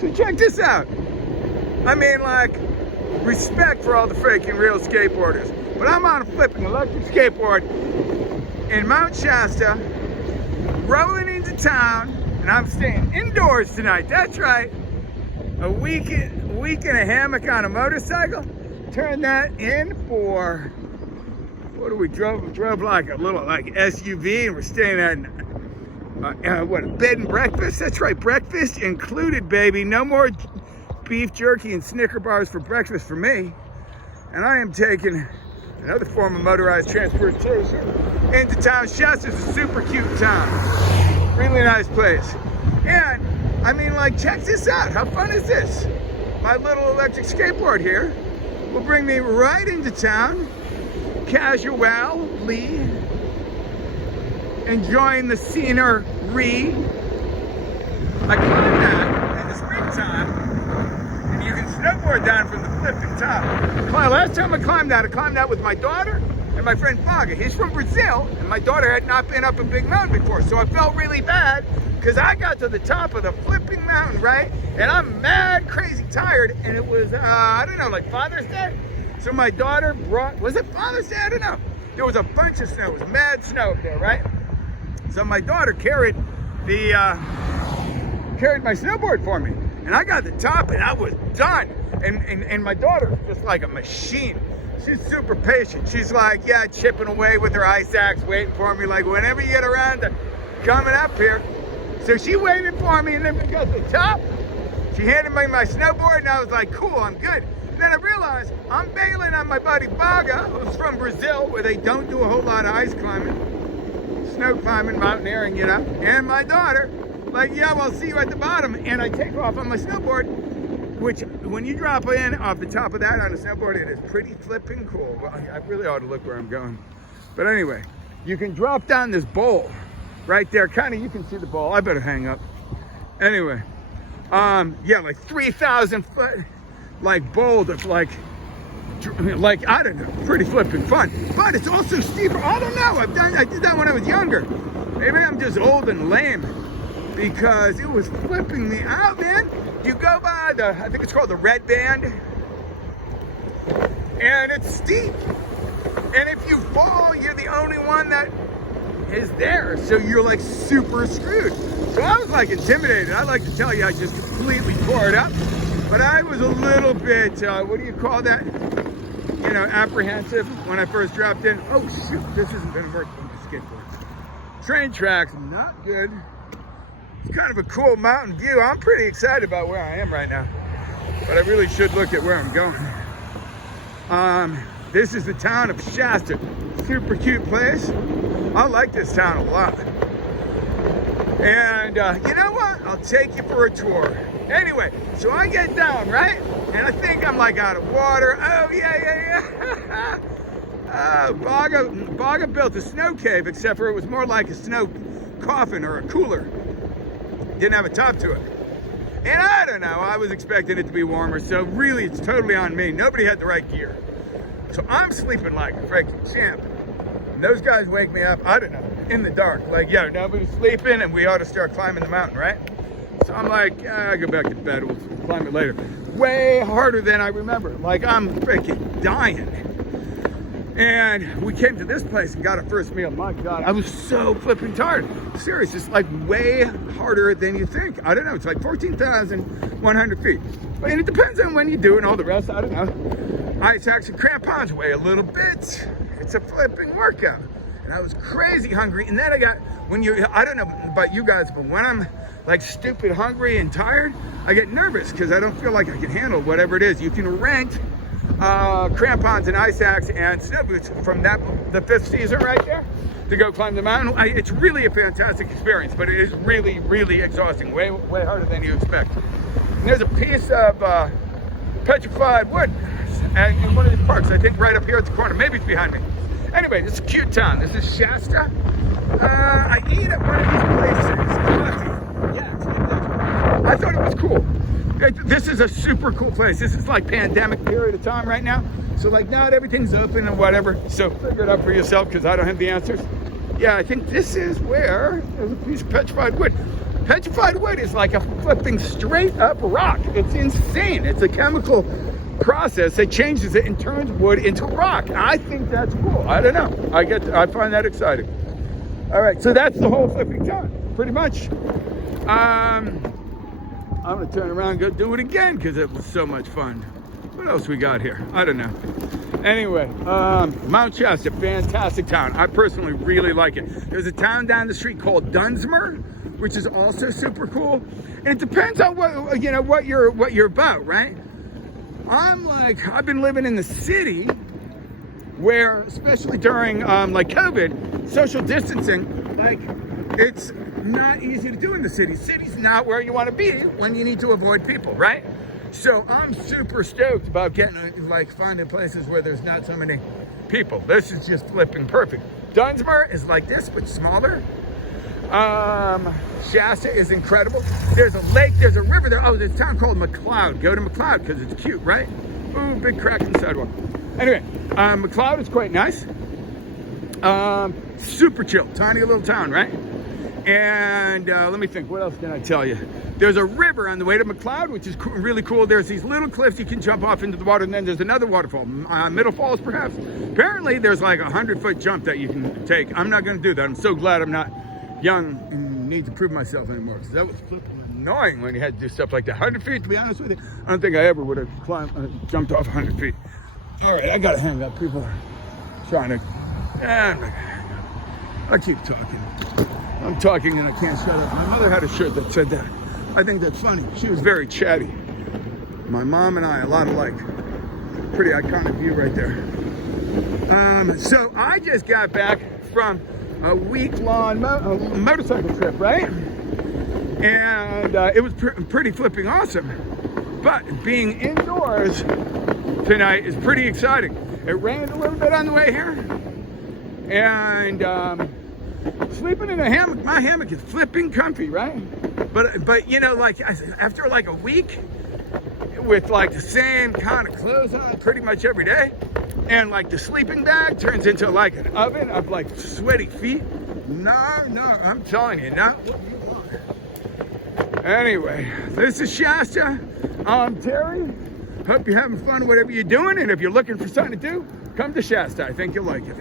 So check this out. I mean, like, respect for all the freaking real skateboarders. But I'm on a flipping electric skateboard in Mount Shasta, rolling into town, and I'm staying indoors tonight. That's right. A week in a hammock on a motorcycle. Turn that in for, what do we drove like a little like SUV, and we're staying at what, a bed and breakfast? That's right, breakfast included, baby. No more beef jerky and Snicker bars for breakfast for me. And I am taking another form of motorized transportation into town. Shasta's a super cute town. Really nice place. And I mean, like, check this out. How fun is this? My little electric skateboard here will bring me right into town, casually enjoying the scenery. I climb that in the springtime, and you can snowboard down from the flipping top. Last time I climbed that with my daughter and my friend Baga. He's from Brazil, and my daughter had not been up a big mountain before, so I felt really bad because I got to the top of the flipping mountain, right? And I'm mad, crazy tired, and it was, I don't know, like Father's Day? So my daughter brought, was it Father's Day? I don't know. There was a bunch of snow. It was mad snow up there, right? So my daughter carried my snowboard for me. And I got to the top, and I was done. And my daughter was just like a machine. She's super patient. She's like, yeah, chipping away with her ice axe, waiting for me, like, whenever you get around to coming up here. So she waited for me, and then we got to the top. She handed me my snowboard, and I was like, cool, I'm good. And then I realized I'm bailing on my buddy Baga, who's from Brazil, where they don't do a whole lot of ice climbing, snow climbing, mountaineering, you know, and my daughter, like, yeah, well, I'll see you at the bottom. And I take off on my snowboard, which when you drop in off the top of that on a snowboard, it is pretty flipping cool. Well, I really ought to look where I'm going. But anyway, you can drop down this bowl right there. Kind of, you can see the bowl. I better hang up. Anyway, yeah, like 3,000 foot, like bowl that's like, I don't know, pretty flipping fun. But it's also steeper. I don't know. I did that when I was younger. Maybe I'm just old and lame, because it was flipping me out, man. You go by I think it's called the Red Band, and it's steep. And if you fall, you're the only one that is there. So you're like super screwed. So I was like intimidated. I like to tell you, I just completely tore it up. But I was a little bit, what do you call that? You know, apprehensive when I first dropped in. Oh shoot, this isn't gonna work on the skateboard. Train tracks, not good. It's kind of a cool mountain view. I'm pretty excited about where I am right now, but I really should look at where I'm going. This is the town of Shasta. Super cute place. I like this town a lot. And you know what? I'll take you for a tour. Anyway, so I get down, right? And I think I'm like out of water. Oh, yeah. Baga built a snow cave, except for it was more like a snow coffin or a cooler. Didn't have a top to it. And I don't know, I was expecting it to be warmer, so really it's totally on me. Nobody had the right gear. So I'm sleeping like a freaking champ. And those guys wake me up, I don't know, in the dark. Like, yo, nobody's sleeping and we ought to start climbing the mountain, right? So I'm like, I go back to bed, we'll climb it later. Way harder than I remember. Like, I'm freaking dying. And we came to this place and got our first meal. My God, I was so flipping tired. Serious, it's like way harder than you think. I don't know, it's like 14,100 feet. And it depends on when you do it and all the rest, I don't know. Ice axe and crampons weigh a little bit. It's a flipping workout. And I was crazy hungry. And then I got, I don't know about you guys, but when I'm like stupid hungry and tired, I get nervous because I don't feel like I can handle whatever it is. You can rent crampons and ice axe and snow boots from the 5th season right there to go climb the mountain. It's really a fantastic experience, but it is really, really exhausting. Way harder than you expect. And there's a piece of petrified wood in one of these parks, I think right up here at the corner. Maybe it's behind me. Anyway, this is a cute town. This is Shasta. I eat at one of these places. Yeah, I thought it was cool. This is a super cool place. This is like pandemic period of time right now. So like not everything's open and whatever. So figure it out for yourself because I don't have the answers. Yeah, I think this is where there's a piece of petrified wood. Petrified wood is like a flipping straight up rock. It's insane. It's a chemical process that changes it and turns wood into rock. I think that's cool. I don't know. I find that exciting. All right, so that's the whole flipping town, pretty much. I'm gonna turn around and go do it again because it was so much fun. What else we got here? I don't know. Anyway, Mount Shasta, fantastic town. I personally really like it. There's a town down the street called Dunsmore, which is also super cool. And it depends on what you're about, right? I've been living in the city where, especially during like COVID, social distancing, like it's not easy to do in the city. City's not where you want to be when you need to avoid people, right? So I'm super stoked about finding places where there's not so many people. This is just flipping perfect. Dunsmore is like this, but smaller. Shasta is incredible. There's a lake, there's a river there. Oh, there's a town called McLeod. Go to McLeod because it's cute, right? Ooh, big crack in the sidewalk. Anyway, McLeod is quite nice. Super chill, tiny little town, right? And let me think, what else can I tell you? There's a river on the way to McLeod, which is really cool. There's these little cliffs you can jump off into the water, and then there's another waterfall, Middle Falls perhaps. Apparently there's like a 100-foot jump that you can take. I'm not gonna do that. I'm so glad I'm not young and need to prove myself anymore, because that was flipping annoying when you had to do stuff like that. 100 feet, to be honest with you, I don't think I ever would have jumped off 100 feet. All right, I gotta hang up. People are trying to, I'm not gonna hang up. I keep talking. I'm talking and I can't shut up. My mother had a shirt that said that. I think that's funny. She was very chatty. My mom and I, a lot alike. Pretty iconic view right there. So I just got back from a week-long motorcycle trip, right? And it was pretty flipping awesome. But being indoors tonight is pretty exciting. It rained a little bit on the way here. And sleeping in a hammock, my hammock is flipping comfy, right? But you know, like after like a week with like the same kind of clothes on pretty much every day, and like the sleeping bag turns into like an oven of like sweaty feet. No, I'm telling you, not what you want. Anyway, this is Shasta. I'm Terry. Hope you're having fun whatever you're doing, and if you're looking for something to do, come to Shasta. I think you'll like it.